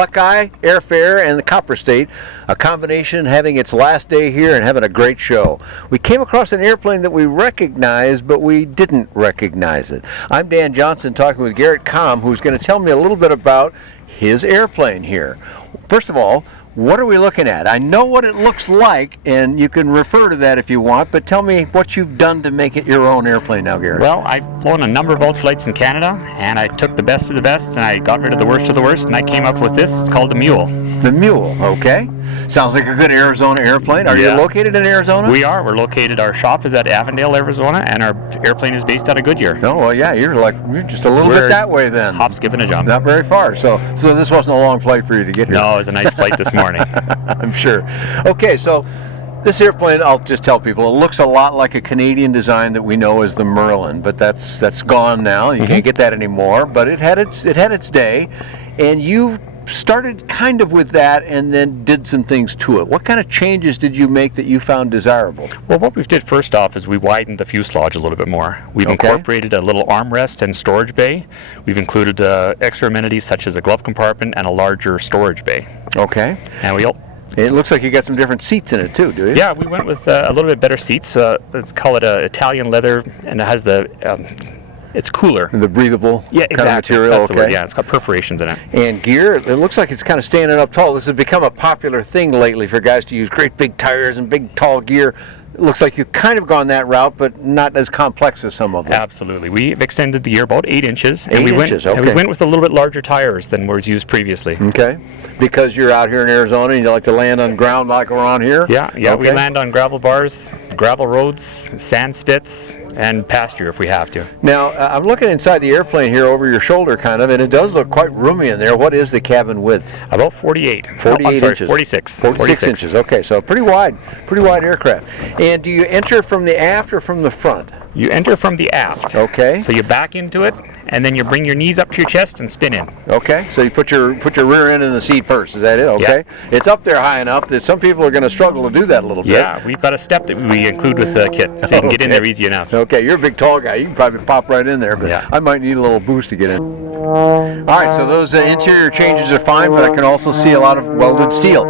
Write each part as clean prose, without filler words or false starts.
Buckeye Air Fair and the Copperstate, a combination having its last day here and having a great show. We came across an airplane that we recognized, but we didn't recognize it. I'm Dan Johnson talking with Garrett, who's going to tell me a little bit about his airplane here. First of all, what are we looking at? I know what it looks like, and you can refer to that if you want, but tell me what you've done to make it your own airplane now, Garrett. Well, I've flown a number of ultralights in Canada, and I took the best of the best, and I got rid of the worst of the worst, and I came up with this. It's called the Mule. The Mule, okay. Sounds like a good Arizona airplane. Are you located in Arizona? We are. We're located, our shop is at Avondale, Arizona, and our airplane is based out of Goodyear. Oh, well, yeah, you're just a little bit that way then. Hop, skip, and a jump. Not very far. So this wasn't a long flight for you to get here. No, it was a nice flight this morning. I'm sure. Okay, so this airplane, I'll just tell people, it looks a lot like a Canadian design that we know as the Merlin, but that's gone now. You can't get that anymore. But it had its day, and you started kind of with that and then did some things to it. What kind of changes did you make that you found desirable? Well, what we did first off is we widened the fuselage a little bit more. We've incorporated a little armrest and storage bay. We've included extra amenities such as a glove compartment and a larger storage bay. Okay. And it looks like you got some different seats in it too, do you? Yeah, we went with a little bit better seats. Let's call it Italian leather, and it has it's cooler. The breathable kind of material. That's the word, yeah, it's got perforations in it. And gear, it looks like it's kind of standing up tall. This has become a popular thing lately for guys to use great big tires and big tall gear. It looks like you've kind of gone that route, but not as complex as some of them. Absolutely. We've extended the gear about 8 inches. And we went with a little bit larger tires than was used previously. Okay. Because you're out here in Arizona and you like to land on ground like around here? Yeah, we land on gravel bars, gravel roads, sand spits, and pasture if we have to. Now, I'm looking inside the airplane here over your shoulder kind of, and it does look quite roomy in there. What is the cabin width? About 48 inches. 46 inches. Okay, so pretty wide aircraft. And do you enter from the aft or from the front? You enter from the aft. Okay. So you back into it, and then you bring your knees up to your chest and spin in. Okay. So you put your rear end in the seat first. Is that it? Okay. Yeah. It's up there high enough that some people are going to struggle to do that a little bit. Yeah, we've got a step that we include with the kit, so you can get in there easy enough. Okay. You're a big, tall guy. You can probably pop right in there, but I might need a little boost to get in. All right. So those interior changes are fine, but I can also see a lot of welded steel.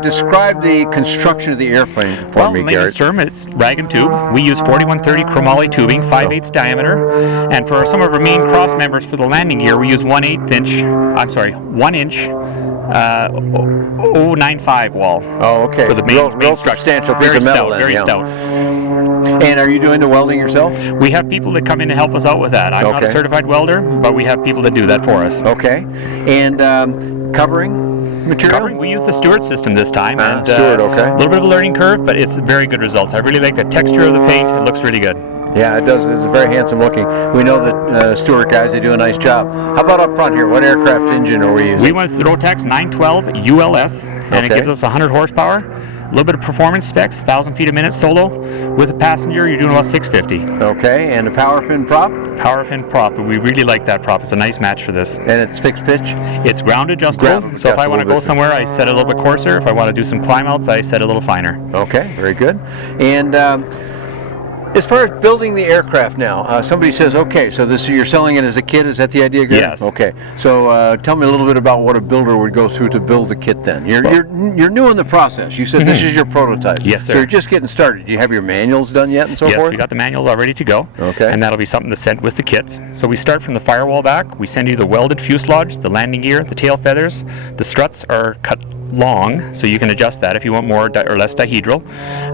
Describe the construction of the airplane for me, Garrett. Well, in layman's term, it's rag and tube. We use 4130 chromoly tubing, 5/8 diameter, and for some of our main cross members for the landing gear, we use 1 inch 0.95 wall. Oh, okay. For the main substantial piece of metal. Very stout. And are you doing the welding yourself? We have people that come in to help us out with that. I'm not a certified welder, but we have people that do that for us. Okay. And covering material? We use the Stewart system this time. And Stewart, okay. A little bit of a learning curve, but it's very good results. I really like the texture of the paint. It looks really good. Yeah, it does. It's very handsome looking. We know that Stewart guys, they do a nice job. How about up front here? What aircraft engine are we using? We went with the Rotax 912 ULS, and it gives us 100 horsepower. A little bit of performance specs, 1,000 feet a minute solo. With a passenger, you're doing about 650. Okay, and a power fin prop? Power fin prop. We really like that prop. It's a nice match for this. And it's fixed pitch? It's ground adjustable. So if I want to go somewhere, I set it a little bit coarser. If I want to do some climb outs, I set it a little finer. Okay, very good. And as far as building the aircraft now, somebody says, okay, so you're selling it as a kit. Is that the idea, Greg? Yes. Okay. So tell me a little bit about what a builder would go through to build the kit then. You're new in the process. You said this is your prototype. Yes, sir. So you're just getting started. Do you have your manuals done yet and so forth? Yes, we got the manuals all ready to go. Okay. And that'll be something that's sent with the kits. So we start from the firewall back. We send you the welded fuselage, the landing gear, the tail feathers. The struts are cut long, so you can adjust that if you want more or less dihedral.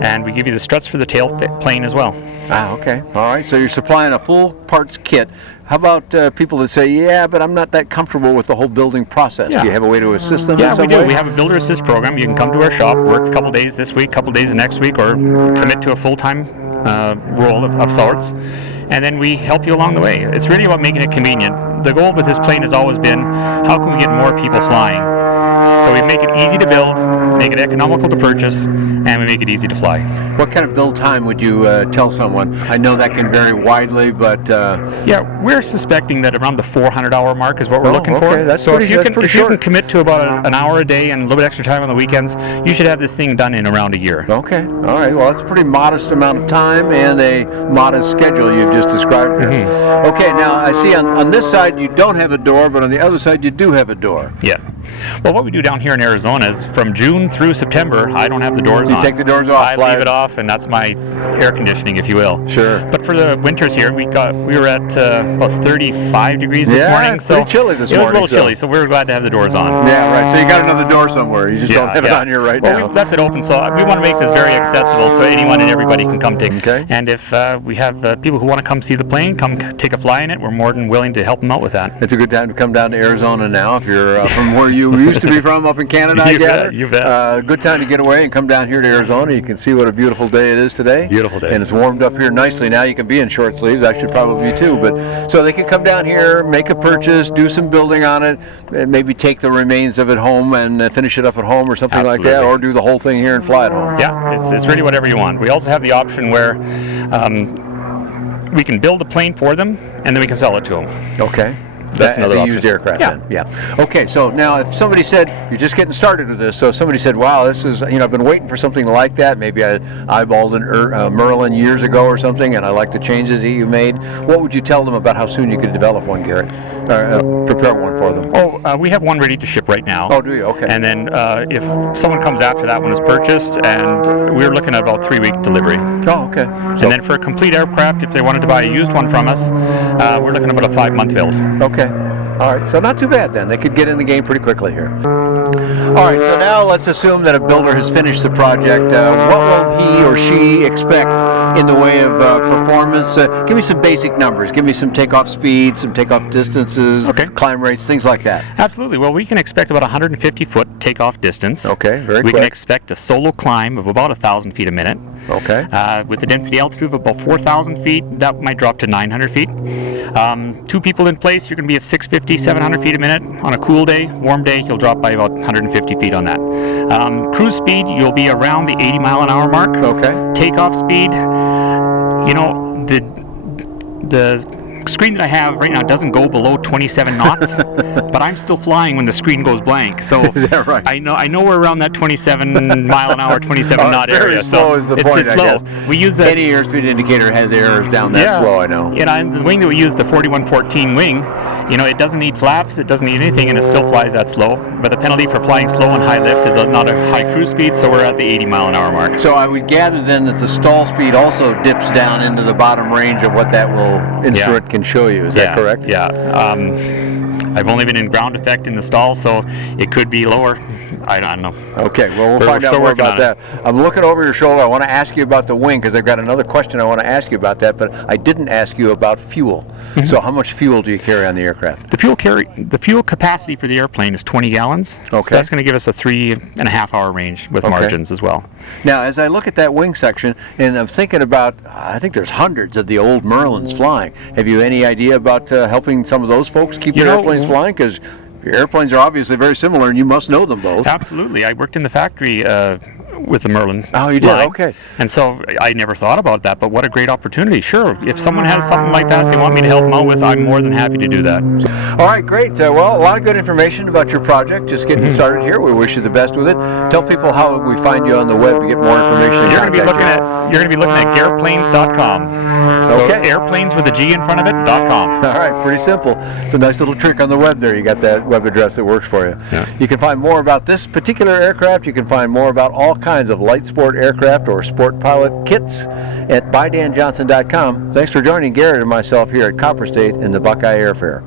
And we give you the struts for the tail plane as well. Ah, okay. All right. So you're supplying a full parts kit. How about people that say, yeah, but I'm not that comfortable with the whole building process? Yeah. Do you have a way to assist them? Yeah, we do. We have a builder assist program. You can come to our shop, work a couple days this week, couple days next week, or commit to a full-time role of sorts. And then we help you along the way. It's really about making it convenient. The goal with this plane has always been, how can we get more people flying? So we make it easy to build, make it economical to purchase, and we make it easy to fly. What kind of build time would you tell someone? I know that can vary widely, but yeah, we're suspecting that around the 400-hour mark is what we're looking for. That's so pretty, if you can commit to about an hour a day and a little bit extra time on the weekends, you should have this thing done in around a year. Okay, all right. Well, that's a pretty modest amount of time and a modest schedule you've just described here. Okay, now I see on this side you don't have a door, but on the other side you do have a door. Yeah. Well, what we do down here in Arizona is from June through September, I don't have the doors on. You take the doors off. I leave it off, and that's my air conditioning, if you will. Sure. But for the winters here, we were at about 35 degrees this morning. It's pretty chilly this morning. It was a little chilly, so we were glad to have the doors on. Yeah, right. So you got another door somewhere. You just don't have it on here right now. Well, we left it open, so we want to make this very accessible, so anyone and everybody can come take. Okay. And if we have people who want to come see the plane, come take a fly in it, we're more than willing to help them out with that. It's a good time to come down to Arizona now if you're from where you used to be from up in Canada, I gather. You bet. Good time to get away and come down here to Arizona. You can see what a beautiful day it is today. Beautiful day. And it's warmed up here nicely now. You can be in short sleeves. I should probably be too. But so they can come down here, make a purchase, do some building on it, maybe take the remains of it home and finish it up at home or something like that, or do the whole thing here and fly it home. Yeah, it's really whatever you want. We also have the option where we can build a plane for them and then we can sell it to them. Okay. That's another used aircraft. Yeah. Then. Yeah. Okay. So now, if somebody said you're just getting started with this, so if somebody said, "Wow, this is I've been waiting for something like that. Maybe I eyeballed an Merlin years ago or something, and I like the changes that you made." What would you tell them about how soon you could develop one, Garrett? Prepare one for them. Oh, we have one ready to ship right now. Oh, do you? Okay. And then if someone comes after that one is purchased, and we're looking at about 3-week delivery. Oh, okay. And then for a complete aircraft, if they wanted to buy a used one from us, we're looking at about a 5-month build. Okay. All right, so not too bad then. They could get in the game pretty quickly here. All right, so now let's assume that a builder has finished the project. What will he or she expect in the way of performance? Give me some basic numbers. Give me some takeoff speeds, some takeoff distances, climb rates, things like that. Absolutely. Well, we can expect about 150-foot takeoff distance. Okay, very We quick. can expect a solo climb of about 1,000 feet a minute. Okay. With the density altitude of about 4,000 feet, that might drop to 900 feet. 2 people in place, you're going to be at 650, 700 feet a minute. On a cool day, warm day, you'll drop by about 150 feet on that. Cruise speed, you'll be around the 80 mile an hour mark. Okay. Takeoff speed, the screen that I have right now doesn't go below 27 knots, but I'm still flying when the screen goes blank. So is that right? I know we're around that 27 mile an hour, 27 knot very area. Slow so is the it's point, slow. I guess. We use that. Any airspeed indicator has errors down that slow, I know. And the wing that we use, the 4114 wing, it doesn't need flaps, it doesn't need anything, and it still flies that slow. But the penalty for flying slow and high lift is not a high cruise speed, so we're at the 80 mile an hour mark. So I would gather then that the stall speed also dips down into the bottom range of what that instrument can show you. Is that correct? Yeah. I've only been in ground effect in the stall, so it could be lower. I don't know. Okay, well, we'll find out more about that. I'm looking over your shoulder. I want to ask you about the wing because I've got another question I want to ask you about that, but I didn't ask you about fuel. So how much fuel do you carry on the aircraft? The fuel capacity for the airplane is 20 gallons. Okay. So that's going to give us a 3.5 hour range with margins as well. Now, as I look at that wing section, and I'm thinking about, I think there's hundreds of the old Merlins flying. Have you any idea about helping some of those folks keep their airplanes flying? Because your airplanes are obviously very similar, and you must know them both. Absolutely. I worked in the factory with the Merlin. Oh, you did? line. Okay. And so I never thought about that, but what a great opportunity. Sure, if someone has something like that they want me to help them out with, I'm more than happy to do that. All right, great. Well, a lot of good information about your project. Just getting started here. We wish you the best with it. Tell people how we find you on the web to get more information. You're going to be looking at GAIR-PLANES.com. Okay. So airplanes with a G in front of it.com. All right, pretty simple. It's a nice little trick on the web there. You got that web address that works for you. Yeah. You can find more about this particular aircraft. You can find more about all kinds of light sport aircraft or sport pilot kits at BuyDanJohnson.com. Thanks for joining Garrett and myself here at Copperstate in the Buckeye Air Fair.